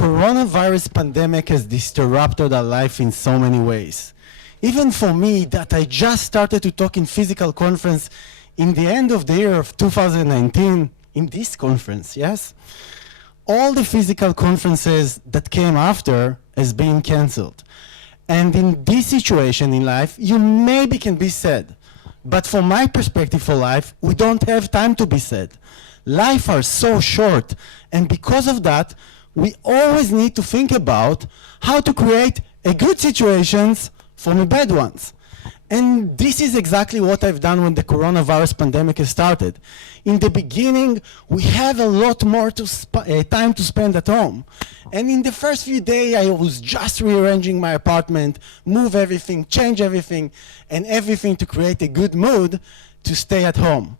coronavirus pandemic has disrupted our life in so many ways. Even for me, that I just started to talk in physical conference in the end of the year of 2019, in this conference, yes? All the physical conferences that came after has been canceled. And in this situation in life, you maybe can be sad. But from my perspective for life, we don't have time to be sad. Life are so short, and because of that, we always need to think about how to create a good situations from the bad ones. And this is exactly what I've done when the coronavirus pandemic has started. In the beginning, we have a lot more time to spend at home. And in the first few days, I was just rearranging my apartment, move everything, change everything, and everything to create a good mood to stay at home.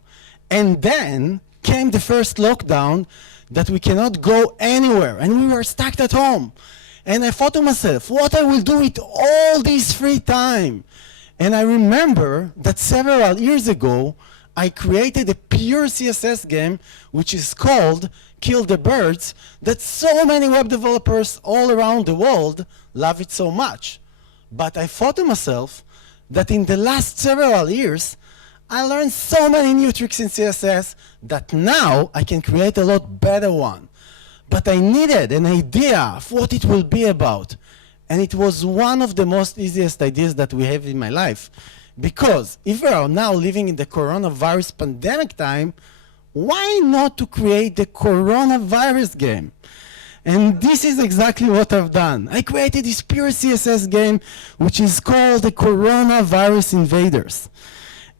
And then came the first lockdown that we cannot go anywhere, and we were stuck at home. And I thought to myself, what I will do with all this free time? And I remember that several years ago, I created a pure CSS game, which is called Kill the Birds, that so many web developers all around the world love it so much. But I thought to myself that in the last several years, I learned so many new tricks in CSS that now I can create a lot better one. But I needed an idea of what it will be about. And it was one of the most easiest ideas that we have in my life. Because if we are now living in the coronavirus pandemic time, why not to create the coronavirus game? And this is exactly what I've done. I created this pure CSS game, which is called the Coronavirus Invaders.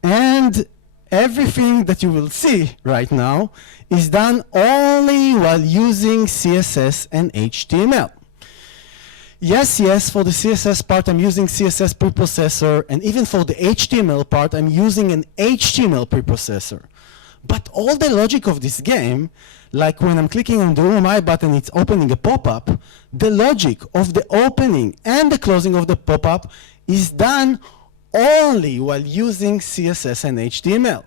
And everything that you will see right now is done only while using CSS and HTML. Yes, for the CSS part, I'm using CSS preprocessor, and even for the HTML part, I'm using an HTML preprocessor. But all the logic of this game, like when I'm clicking on the UMI button, it's opening a pop-up, the logic of the opening and the closing of the pop-up is done only while using CSS and HTML.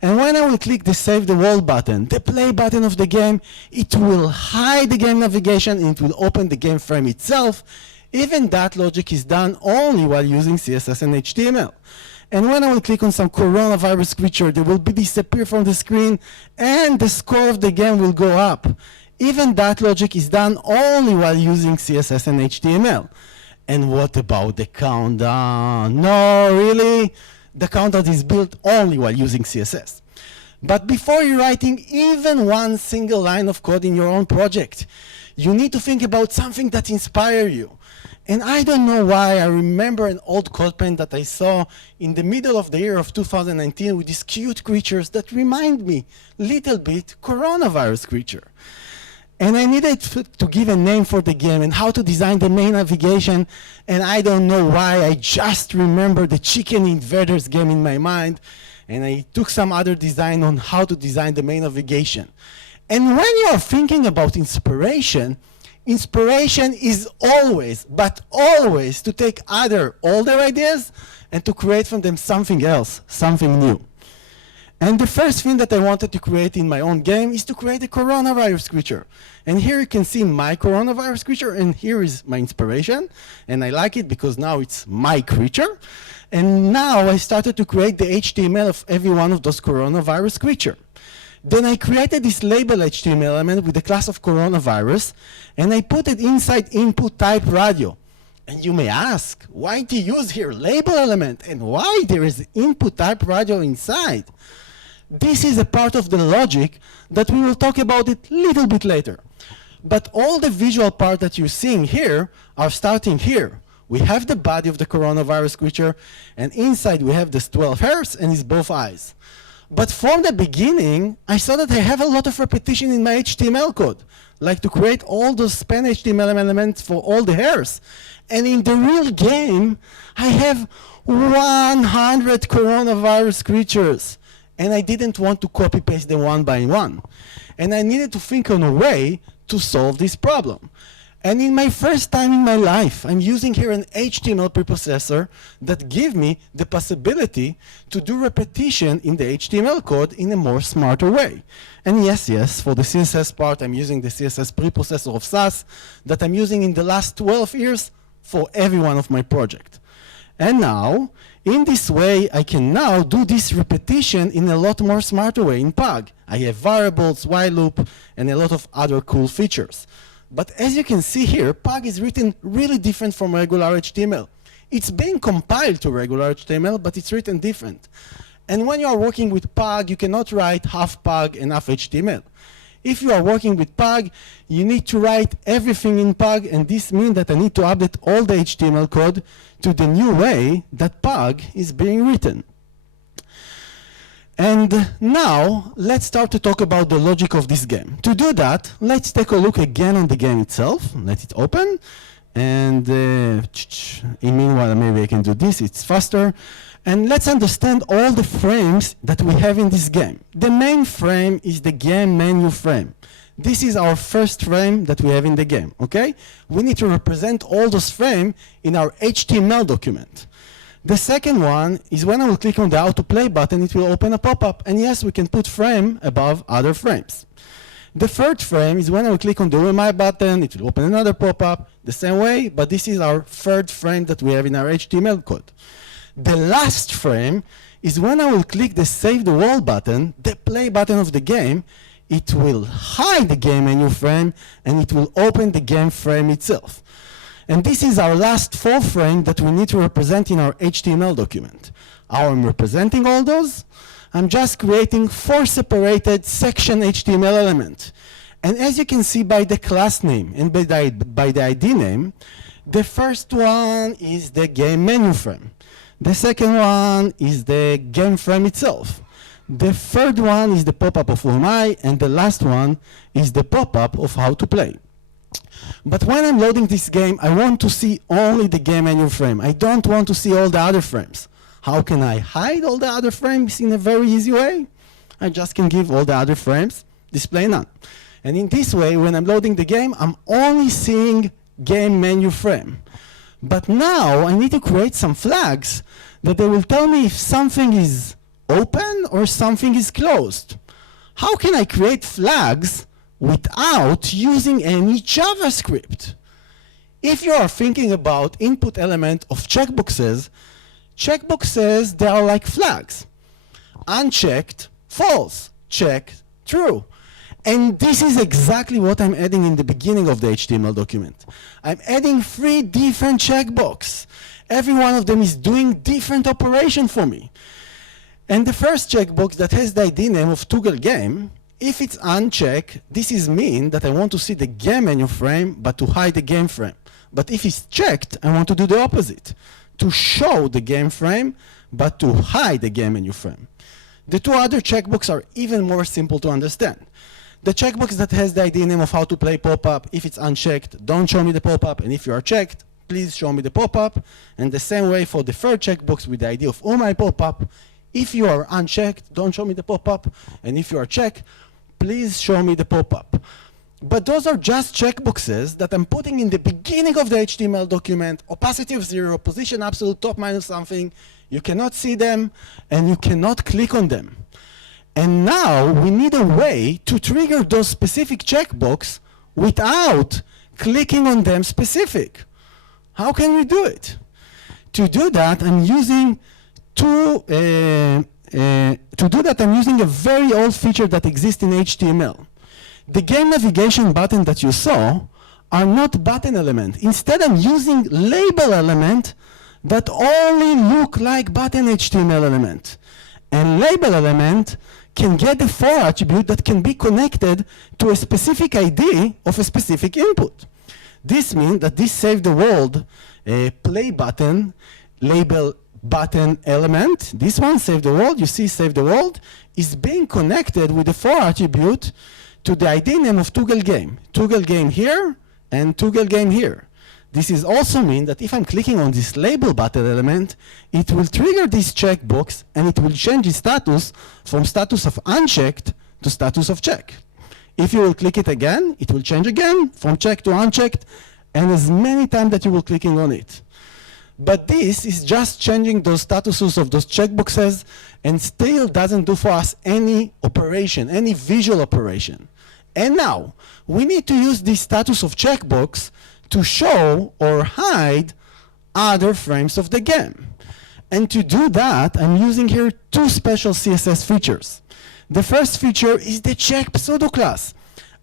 And when I will click the Save the World button, the play button of the game, it will hide the game navigation and it will open the game frame itself. Even that logic is done only while using CSS and HTML. And when I will click on some coronavirus creature, they will disappear from the screen and the score of the game will go up. Even that logic is done only while using CSS and HTML. And what about the countdown? No, really? The countdown is built only while using CSS. But before you're writing even one single line of code in your own project, you need to think about something that inspires you. And I don't know why, I remember an old CodePen that I saw in the middle of the year of 2019 with these cute creatures that remind me a little bit coronavirus creature. And I needed to give a name for the game and how to design the main navigation. And I don't know why, I just remember the Chicken Invaders game in my mind. And I took some other design on how to design the main navigation. And when you are thinking about inspiration, inspiration is always, but always, to take other older ideas and to create from them something else, something new. And the first thing that I wanted to create in my own game is to create a coronavirus creature. And here you can see my coronavirus creature, and here is my inspiration. And I like it because now it's my creature. And now I started to create the HTML of every one of those coronavirus creature. Then I created this label HTML element with the class of coronavirus, and I put it inside input type radio. And you may ask, why do you use here label element, and why there is input type radio inside? This is a part of the logic that we will talk about it a little bit later. But all the visual part that you're seeing here are starting here. We have the body of the coronavirus creature, and inside we have this 12 hairs and his both eyes. But from the beginning, I saw that I have a lot of repetition in my HTML code, like to create all those span HTML elements for all the hairs. And in the real game, I have 100 coronavirus creatures. And I didn't want to copy paste them one by one. And I needed to think on a way to solve this problem. And in my first time in my life, I'm using here an HTML preprocessor that gives me the possibility to do repetition in the HTML code in a more smarter way. And yes, for the CSS part, I'm using the CSS preprocessor of SAS that I'm using in the last 12 years for every one of my projects. And now, in this way, I can now do this repetition in a lot more smarter way in Pag. I have variables, while loop, and a lot of other cool features. But as you can see here, Pag is written really different from regular HTML. It's being compiled to regular HTML, but it's written different. And when you are working with Pag, you cannot write half Pag and half HTML. If you are working with Pag, you need to write everything in Pag, and this means that I need to update all the HTML code to the new way that Pag is being written. And now, let's start to talk about the logic of this game. To do that, let's take a look again on the game itself. Let it open. And in meanwhile, maybe I can do this, it's faster. And let's understand all the frames that we have in this game. The main frame is the game menu frame. This is our first frame that we have in the game, okay? We need to represent all those frames in our HTML document. The second one is when I will click on the How to Play button, it will open a pop-up. And yes, we can put frame above other frames. The third frame is when I will click on the Who Am I button, it will open another pop-up the same way, but this is our third frame that we have in our HTML code. The last frame is when I will click the Save the World button, the play button of the game, it will hide the game menu frame and it will open the game frame itself. And this is our last four frame that we need to represent in our HTML document. How I'm representing all those? I'm just creating 4 separated section HTML elements. And as you can see by the class name and by the ID name, the first one is the game menu frame. The second one is the game frame itself. The third one is the pop-up of Who Am I, and the last one is the pop-up of How to Play. But when I'm loading this game, I want to see only the game menu frame. I don't want to see all the other frames. How can I hide all the other frames in a very easy way? I just can give all the other frames display none. And in this way, when I'm loading the game, I'm only seeing game menu frame. But now I need to create some flags that they will tell me if something is open or something is closed. How can I create flags without using any JavaScript? If you are thinking about input element of checkboxes, checkboxes, they are like flags. Unchecked, false. Checked, true. And this is exactly what I'm adding in the beginning of the HTML document. I'm adding 3 different checkboxes. Every one of them is doing different operation for me. And the first checkbox that has the ID name of Toggle Game, if it's unchecked, this is mean that I want to see the game menu frame, but to hide the game frame. But if it's checked, I want to do the opposite, to show the game frame, but to hide the game menu frame. The 2 other checkboxes are even more simple to understand. The checkbox that has the ID name of How to Play pop-up, if it's unchecked, don't show me the pop-up, and if you are checked, please show me the pop-up. And the same way for the third checkbox with the ID of Who Am I pop-up, if you are unchecked, don't show me the pop-up, and if you are checked, please show me the pop-up. But those are just checkboxes that I'm putting in the beginning of the HTML document, opacity of 0, position absolute, top minus something. You cannot see them, and you cannot click on them. And now we need a way to trigger those specific checkboxes without clicking on them specific. How can we do it? To do that, I'm using a very old feature that exists in HTML. The game navigation button that you saw are not button element. Instead, I'm using label element that only look like button HTML element. And label element can get the for attribute that can be connected to a specific ID of a specific input. This means that this save the world play button, label button element, this one, save the world, you see save the world, is being connected with the for attribute to the ID name of Toggle Game. Toggle Game here and Toggle Game here. This is also mean that if I'm clicking on this label button element, it will trigger this checkbox and it will change its status from status of unchecked to status of check. If you will click it again, it will change again from checked to unchecked, and as many times that you will clicking on it. But this is just changing those statuses of those checkboxes and still doesn't do for us any operation, any visual operation. And now, we need to use this status of checkbox to show or hide other frames of the game. And to do that, I'm using here two special CSS features. The first feature is the check pseudo class.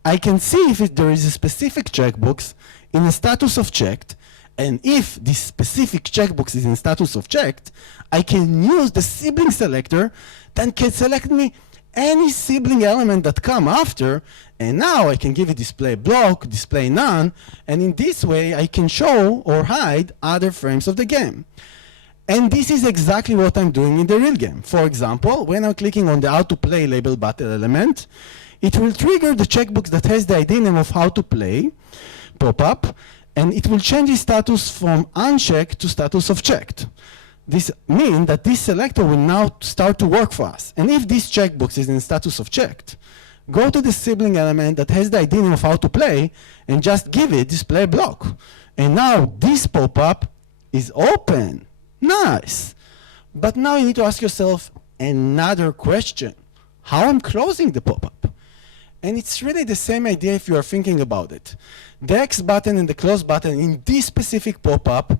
I can see if there is a specific checkbox in a status of checked, and if this specific checkbox is in status of checked, I can use the sibling selector that can select me any sibling element that come after, and now I can give it display block, display none, and in this way I can show or hide other frames of the game. And this is exactly what I'm doing in the real game. For example, when I'm clicking on the how to play label button element, it will trigger the checkbox that has the ID name of how to play pop-up, and it will change its status from unchecked to status of checked. This means that this selector will now start to work for us. And if this checkbox is in status of checked, go to the sibling element that has the ID name of how to play and just give it display block. And now this pop-up is open. Nice. But now you need to ask yourself another question. How I'm closing the pop-up? And it's really the same idea if you are thinking about it. The X button and the close button in this specific pop-up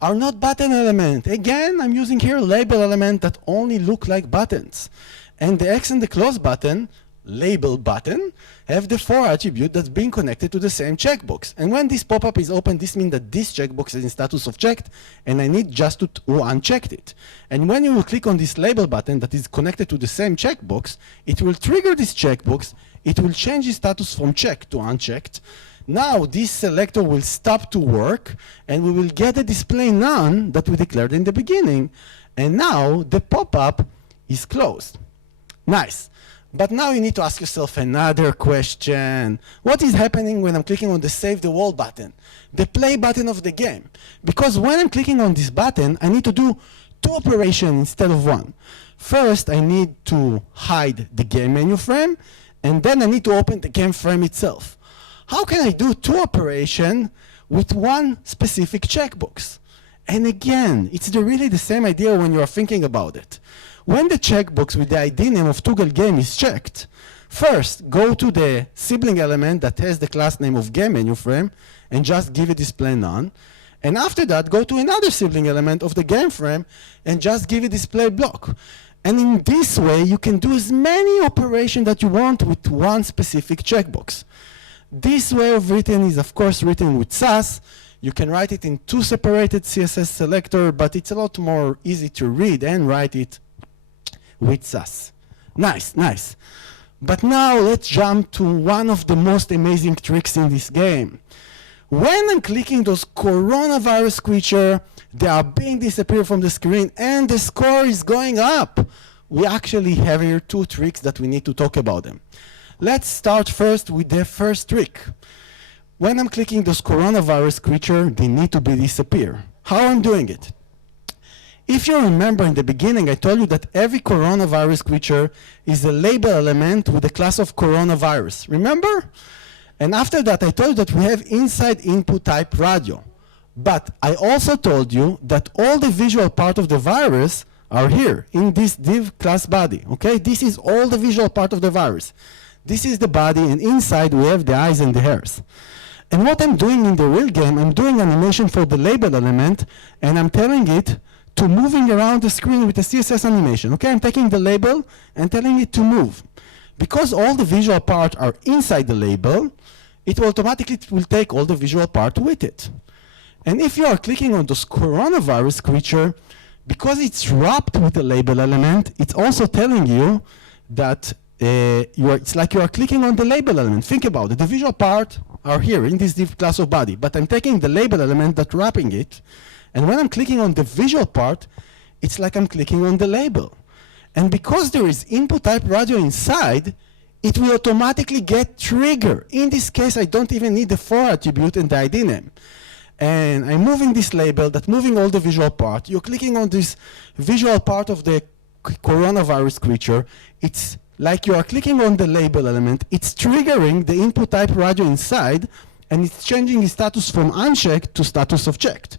are not button element. Again, I'm using here label element that only look like buttons. And the X and the close button, label button, have the for attribute that's being connected to the same checkbox. And when this pop-up is open, this means that this checkbox is in status of checked, and I need just to uncheck it. And when you will click on this label button that is connected to the same checkbox, it will trigger this checkbox, it will change its status from checked to unchecked. Now this selector will stop to work, and we will get a display none that we declared in the beginning. And now the pop-up is closed. Nice. But now you need to ask yourself another question. What is happening when I'm clicking on the Save the World button, the play button of the game? Because when I'm clicking on this button, I need to do two operations instead of one. First, I need to hide the game menu frame, and then I need to open the game frame itself. How can I do two operations with one specific checkbox? And again, it's really the same idea when you're thinking about it. When the checkbox with the ID name of Toggle Game is checked, first go to the sibling element that has the class name of game menu frame and just give it display none. And after that, go to another sibling element of the game frame and just give it display block. And in this way, you can do as many operations that you want with one specific checkbox. This way of written is, of course, written with Sass. You can write it in two separated CSS selector, but it's a lot more easy to read and write it with Sass. Nice, nice. But now let's jump to one of the most amazing tricks in this game. When I'm clicking those coronavirus creature, they are being disappeared from the screen and the score is going up. We actually have here two tricks that we need to talk about them. Let's start first with the first trick. When I'm clicking those coronavirus creature, they need to be disappear. How I'm doing it? If you remember in the beginning, I told you that every coronavirus creature is a label element with the class of coronavirus. Remember? And after that, I told you that we have inside input type radio. But I also told you that all the visual part of the virus are here in this div class body. Okay? This is all the visual part of the virus. This is the body, and inside we have the eyes and the hairs. And what I'm doing in the real game, I'm doing animation for the label element, and I'm telling it to moving around the screen with a CSS animation. Okay, I'm taking the label and telling it to move. Because all the visual parts are inside the label, it will automatically take all the visual part with it. And if you are clicking on this coronavirus creature, because it's wrapped with the label element, it's also telling you that it's like you are clicking on the label element. Think about it. The visual part are here in this div class of body, but I'm taking the label element that's wrapping it, and when I'm clicking on the visual part, it's like I'm clicking on the label. And because there is input type radio inside, it will automatically get triggered. In this case, I don't even need the for attribute and the ID name. And I'm moving this label, that's moving all the visual part. You're clicking on this visual part of the coronavirus creature. It's like you are clicking on the label element. It's triggering the input type radio inside, and it's changing the status from unchecked to status of checked.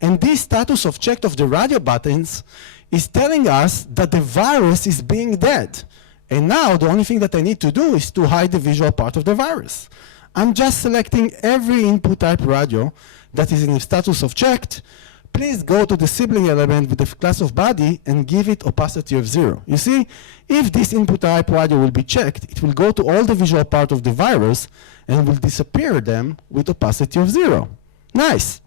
And this status of checked of the radio buttons is telling us that the virus is being dead. And now the only thing that I need to do is to hide the visual part of the virus. I'm just selecting every input type radio that is in the status of checked. Please go to the sibling element with the class of body and give it opacity of 0. You see, if this input type radio will be checked, it will go to all the visual part of the virus and will disappear them with opacity of 0. Nice.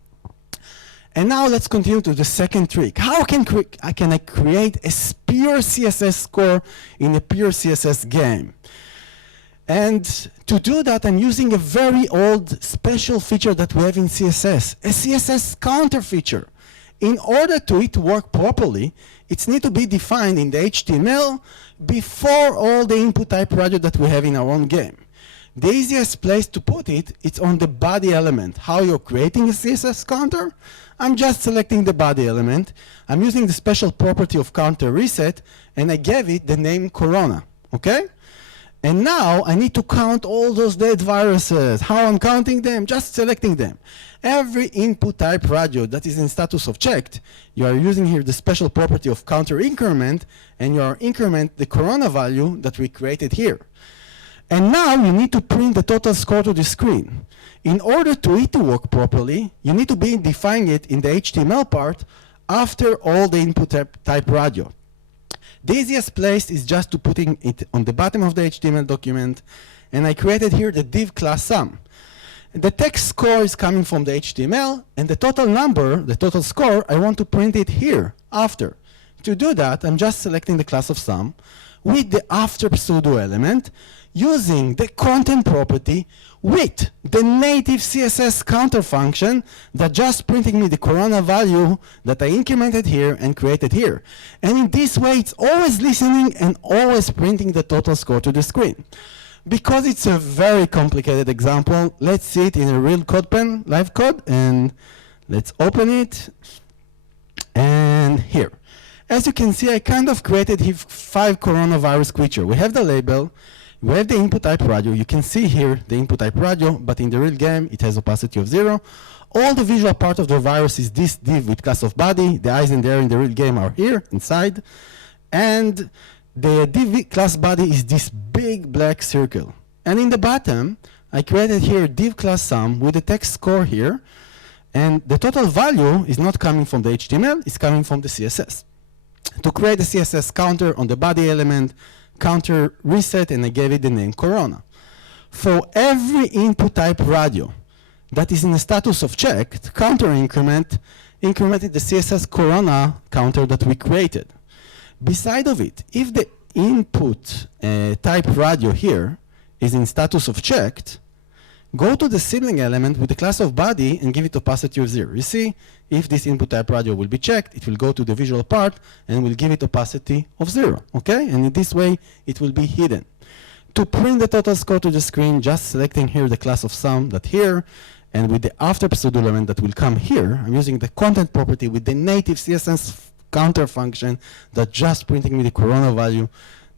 And now let's continue to the second trick. How can I create a pure CSS score in a pure CSS game? And to do that, I'm using a very old special feature that we have in CSS, a CSS counter feature. In order to it to work properly, it needs to be defined in the HTML before all the input type radio that we have in our own game. The easiest place to put it, it's on the body element. How you're creating a CSS counter? I'm just selecting the body element. I'm using the special property of counter reset, and I gave it the name Corona, okay? And now I need to count all those dead viruses. How I'm counting them? Just selecting them. Every input type radio that is in status of checked, you are using here the special property of counter increment, and you are increment the Corona value that we created here. And now you need to print the total score to the screen. In order to it to work properly, you need to be defining it in the HTML part after all the input type radio. The easiest place is just to putting it on the bottom of the HTML document, and I created here the div class sum. The text score is coming from the HTML, and the total number, the total score, I want to print it here after. To do that, I'm just selecting the class of sum with the after pseudo element, using the content property with the native CSS counter function that just printing me the Corona value that I incremented here and created here. And in this way, it's always listening and always printing the total score to the screen. Because it's a very complicated example, let's see it in a real code pen, live code, and let's open it. And here. As you can see, I kind of created here 5 coronavirus creatures. We have the label, we have the input type radio. You can see here the input type radio, but in the real game, it has opacity of 0. All the visual part of the virus is this div with class of body. The eyes and the air in the real game are here inside. And the div class body is this big black circle. And in the bottom, I created here div class sum with the text score here. And the total value is not coming from the HTML, it's coming from the CSS. To create a CSS counter on the body element, counter reset, and I gave it the name Corona. For every input type radio that is in the status of checked, counter incremented the CSS Corona counter that we created. Beside of it, if the input type radio here is in status of checked, go to the sibling element with the class of body and give it opacity of 0. You see, if this input type radio will be checked, it will go to the visual part and will give it opacity of 0, okay? And in this way, it will be hidden. To print the total score to the screen, just selecting here the class of sum that here, and with the after pseudo element that will come here, I'm using the content property with the native CSS counter function that just printing me the Corona value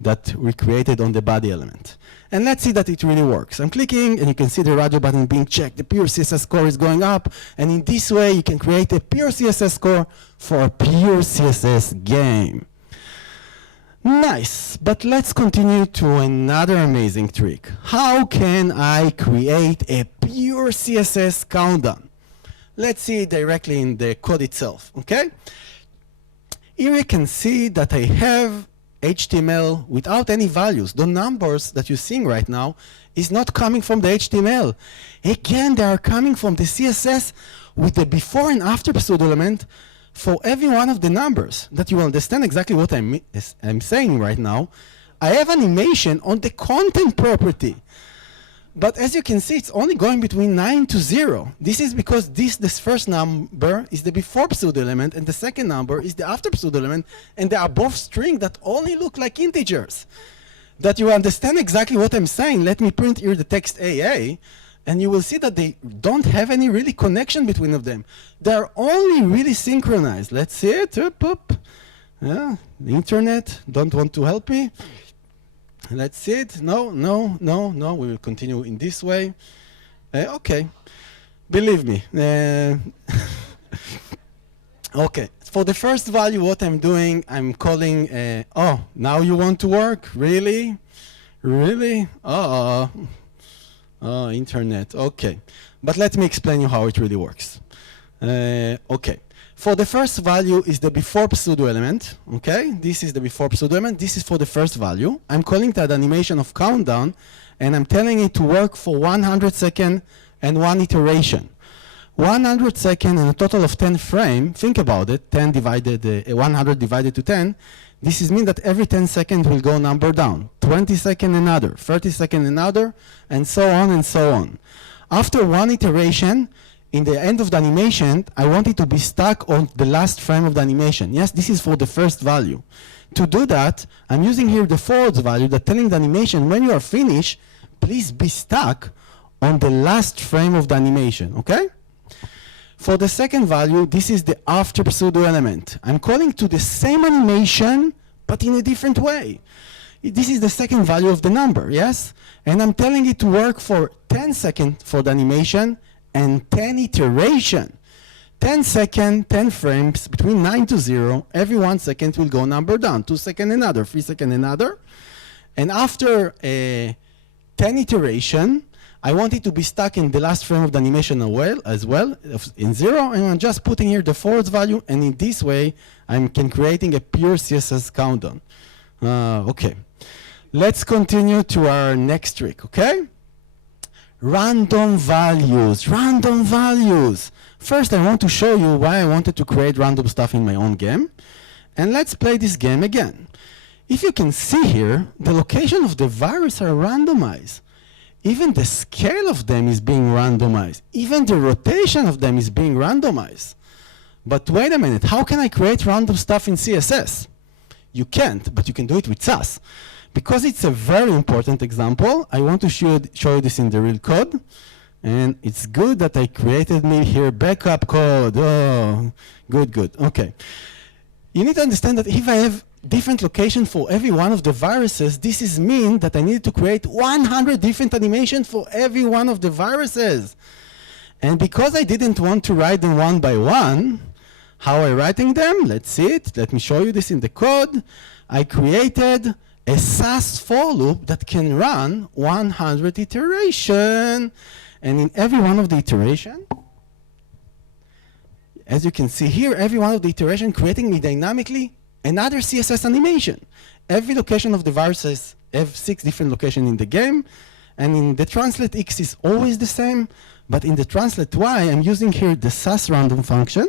that we created on the body element. And let's see that it really works. I'm clicking, and you can see the radio button being checked. The pure CSS score is going up. And in this way, you can create a pure CSS score for a pure CSS game. Nice. But let's continue to another amazing trick. How can I create a pure CSS countdown? Let's see it directly in the code itself, okay? Here you can see that I have HTML without any values. The numbers that you're seeing right now is not coming from the HTML. Again, they are coming from the CSS with the before and after pseudo element for every one of the numbers. That you will understand exactly what I'm saying right now. I have animation on the content property. But as you can see, it's only going between 9 to 0. This is because this first number is the before pseudo element, and the second number is the after pseudo element, and they are both string that only look like integers. That you understand exactly what I'm saying, let me print here the text AA, and you will see that they don't have any really connection between of them. They're only really synchronized. Let's see it. Yeah, the internet don't want to help me. Let's see it. No. We will continue in this way. Okay, believe me. Okay, for the first value, what I'm doing, I'm calling, oh, now you want to work? Really? Really? Oh, internet, okay. But let me explain you how it really works. Okay, for the first value is the before pseudo element, okay? This is the before pseudo element, this is for the first value. I'm calling that animation of countdown, and I'm telling it to work for 100 seconds and 1 iteration. 100 seconds and a total of 10 frames, think about it, 10 divided, 100 divided to 10, this is mean that every 10 seconds will go number down. 20 seconds another, 30 seconds another, and so on and so on. After 1 iteration, in the end of the animation, I want it to be stuck on the last frame of the animation. Yes, this is for the first value. To do that, I'm using here the forwards value that telling the animation when you are finished, please be stuck on the last frame of the animation, okay? For the second value, this is the after pseudo element. I'm calling to the same animation, but in a different way. This is the second value of the number, yes? And I'm telling it to work for 10 seconds for the animation and 10 iteration. 10 seconds, 10 frames, between 9 to 0, every 1 second will go number down. 2 seconds another, 3 seconds another. And after 10 iteration, I want it to be stuck in the last frame of the animation as well, in 0, and I'm just putting here the forwards value, and in this way, I'm creating a pure CSS countdown. Okay. Let's continue to our next trick, okay? Random values, random values. First, I want to show you why I wanted to create random stuff in my own game. And let's play this game again. If you can see here, the location of the virus are randomized. Even the scale of them is being randomized. Even the rotation of them is being randomized. But wait a minute, how can I create random stuff in CSS? You can't, but you can do it with Sass. Because it's a very important example, I want to show you this in the real code. And it's good that I created me here backup code. Oh, good, good. Okay. You need to understand that if I have different location for every one of the viruses, this is mean that I need to create 100 different animations for every one of the viruses. And because I didn't want to write them one by one, how I writing them? Let's see it. Let me show you this in the code. I created a Sass for loop that can run 100 iteration. And in every one of the iteration, as you can see here, every one of the iteration creating me dynamically another CSS animation. Every location of the viruses have 6 different locations in the game. And in the translate X is always the same. But in the translate Y, I'm using here the Sass random function.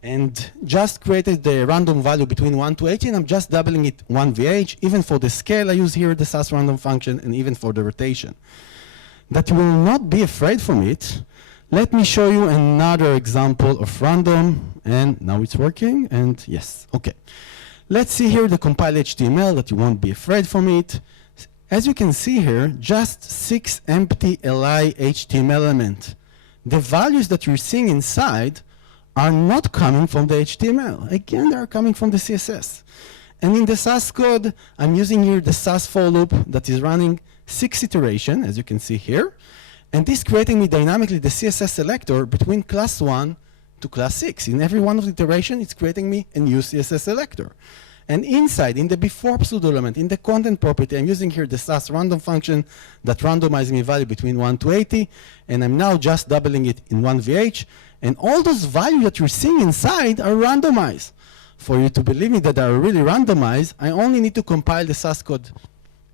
And just created the random value between 1 to 18. I'm just doubling it 1 VH. Even for the scale, I use here the Sass random function, and even for the rotation. That you will not be afraid from it. Let me show you another example of random. And now it's working. And yes, OK. Let's see here the compile HTML that you won't be afraid from it. As you can see here, just 6 empty li HTML elements. The values that you're seeing inside are not coming from the HTML. Again, they are coming from the CSS. And in the Sass code, I'm using here the Sass for loop that is running 6 iterations, as you can see here. And this creating me dynamically the CSS selector between class 1 to class 6. In every one of the iterations, it's creating me a new CSS selector. And inside, in the before pseudo element, in the content property, I'm using here the Sass random function that randomizes me value between 1 to 80. And I'm now just doubling it in 1 VH. And all those values that you're seeing inside are randomized. For you to believe me that they are really randomized, I only need to compile the Sass code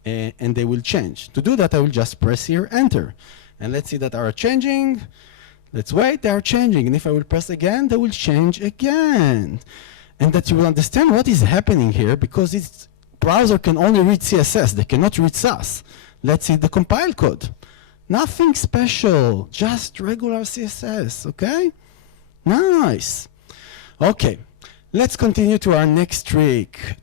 and they will change. To do that, I will just press here, enter. And let's see that they are changing. Let's wait, they are changing. And if I will press again, they will change again. And that you will understand what is happening here, because its browser can only read CSS. They cannot read Sass. Let's see the compile code. Nothing special, just regular CSS, okay? Nice. Okay, let's continue to our next trick.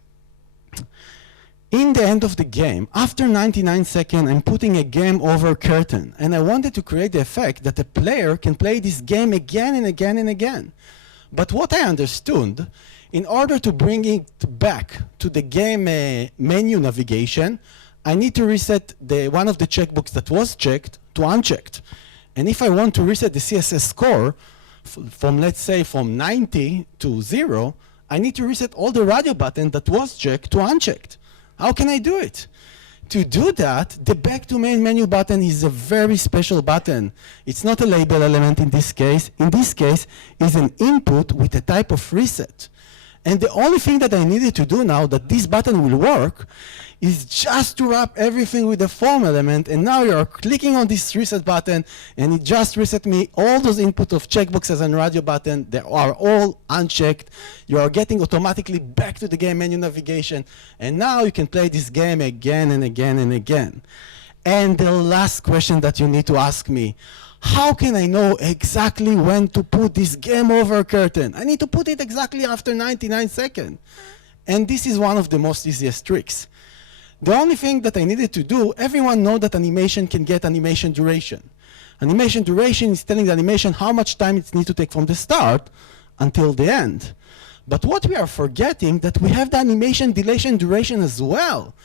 In the end of the game, after 99 seconds, I'm putting a game over curtain. And I wanted to create the effect that the player can play this game again and again and again. But what I understood, in order to bring it back to the game menu navigation, I need to reset one of the checkboxes that was checked to unchecked. And if I want to reset the CSS score from, let's say, from 90 to 0, I need to reset all the radio button that was checked to unchecked. How can I do it? To do that, the back to main menu button is a very special button. It's not a label element in this case. In this case, it's an input with a type of reset. And the only thing that I needed to do now that this button will work is just to wrap everything with the form element, and now you're clicking on this reset button, and it just reset me all those input of checkboxes and radio button. They are all unchecked. You are getting automatically back to the game menu navigation, and now you can play this game again and again and again. And the last question that you need to ask me, how can I know exactly when to put this game over curtain? I need to put it exactly after 99 seconds. And this is one of the most easiest tricks. The only thing that I needed to do, everyone knows that animation can get animation duration. Animation duration is telling the animation how much time it needs to take from the start until the end. But what we are forgetting that we have the animation duration as well.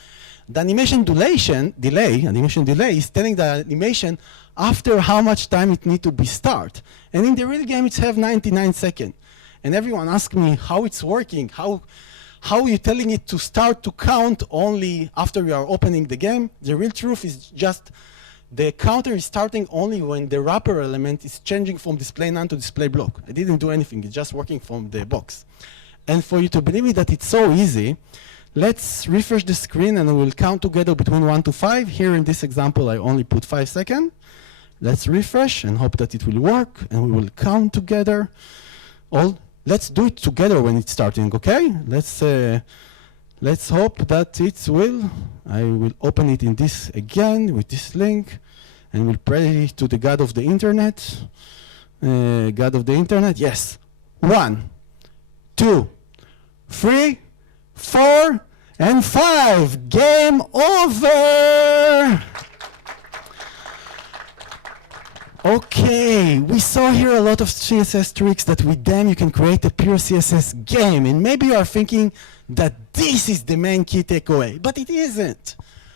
The animation delay is telling the animation after how much time it needs to be start. And in the real game, it's have 99 seconds. And everyone asks me how it's working, how are you telling it to start to count only after you are opening the game? The real truth is just the counter is starting only when the wrapper element is changing from display none to display block. I didn't do anything, it's just working from the box. And for you to believe me that it's so easy, let's refresh the screen and we'll count together between 1 to 5. Here in this example, I only put 5 seconds. Let's refresh and hope that it will work, and we will count together. Let's do it together when it's starting, okay? Let's hope that it will. I will open it in this again with this link, and we'll pray to the God of the internet. God of the internet, yes. 1, 2, 3, 4, and 5. Game over! Okay, we saw here a lot of CSS tricks that with them you can create a pure CSS game, and maybe you are thinking that this is the main key takeaway, but it isn't.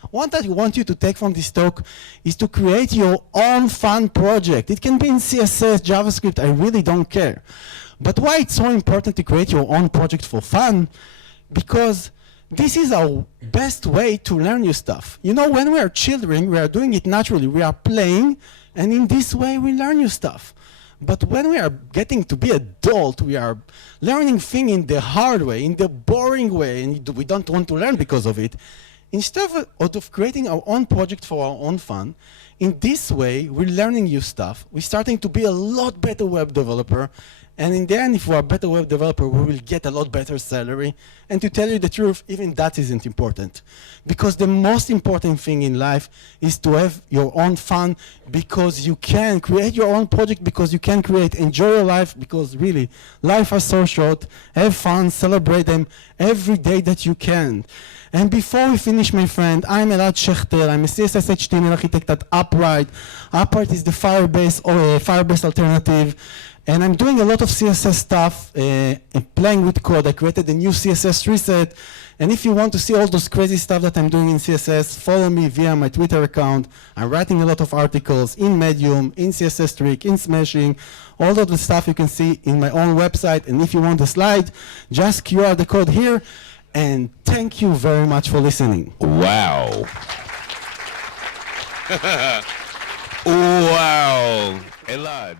What I want you to take from this talk is to create your own fun project. It can be in CSS, JavaScript, I really don't care. But why it's so important to create your own project for fun? Because this is our best way to learn new stuff. You know, when we are children, we are doing it naturally. We are playing, and in this way, we learn new stuff. But when we are getting to be adult, we are learning things in the hard way, in the boring way, and we don't want to learn because of it. Instead of creating our own project for our own fun, in this way, we're learning new stuff. We're starting to be a lot better web developer. And in the end, if we're a better web developer, we will get a lot better salary. And to tell you the truth, even that isn't important. Because the most important thing in life is to have your own fun, because you can create your own project, because you can enjoy your life, because really, life is so short. Have fun, celebrate them every day that you can. And before we finish, my friend, I'm Elad Shechter. I'm a CSS HTML architect at Upright. Upright is the Firebase alternative. And I'm doing a lot of CSS stuff, playing with code. I created a new CSS reset. And if you want to see all those crazy stuff that I'm doing in CSS, follow me via my Twitter account. I'm writing a lot of articles in Medium, in CSS Trick, in Smashing. All of the stuff you can see in my own website. And if you want the slide, just QR the code here. And thank you very much for listening. Wow. Wow. Elad.